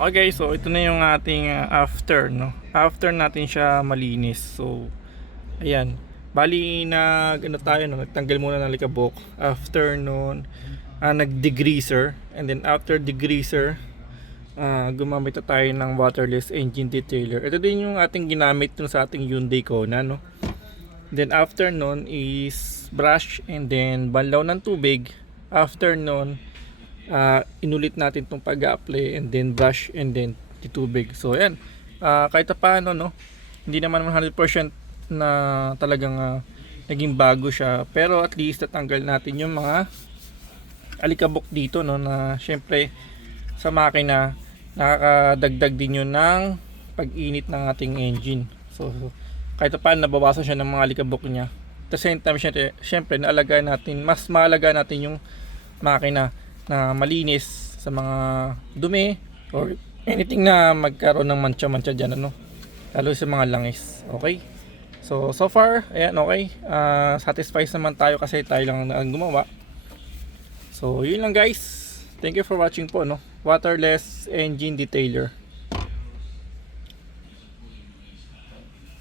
Okay, so ito na yung ating after, no? After natin siya malinis. So, ayan. Bali ano tayo, no? Nagtanggal muna ng likabok. After nun, nag-degreaser. And then after degreaser, gumamit na tayo ng waterless engine detailer. Ito din yung ating ginamit dun sa ating Hyundai Kona, no? Then after nun is brush and then banlaw ng tubig. After nun, inulit natin itong pag-apply and then brush and then titubig. So ayan, kahit paano, no, hindi naman 100% na talagang naging bago siya, pero at least natanggal natin yung mga alikabok dito, no, na syempre sa makina nakakadagdag din yun ng pag-init ng ating engine. So kahit paano nabawasan siya ng mga alikabok niya. At the same time, syempre naalagaan natin, mas maalagaan natin yung makina na malinis sa mga dumi or anything na magkaroon ng mancha-mancha dyan, ano, lalo sa mga langis. Okay, so far ayan, okay, satisfied naman tayo kasi tayo lang ang gumawa. So yun lang guys, thank you for watching po, no, waterless engine detailer.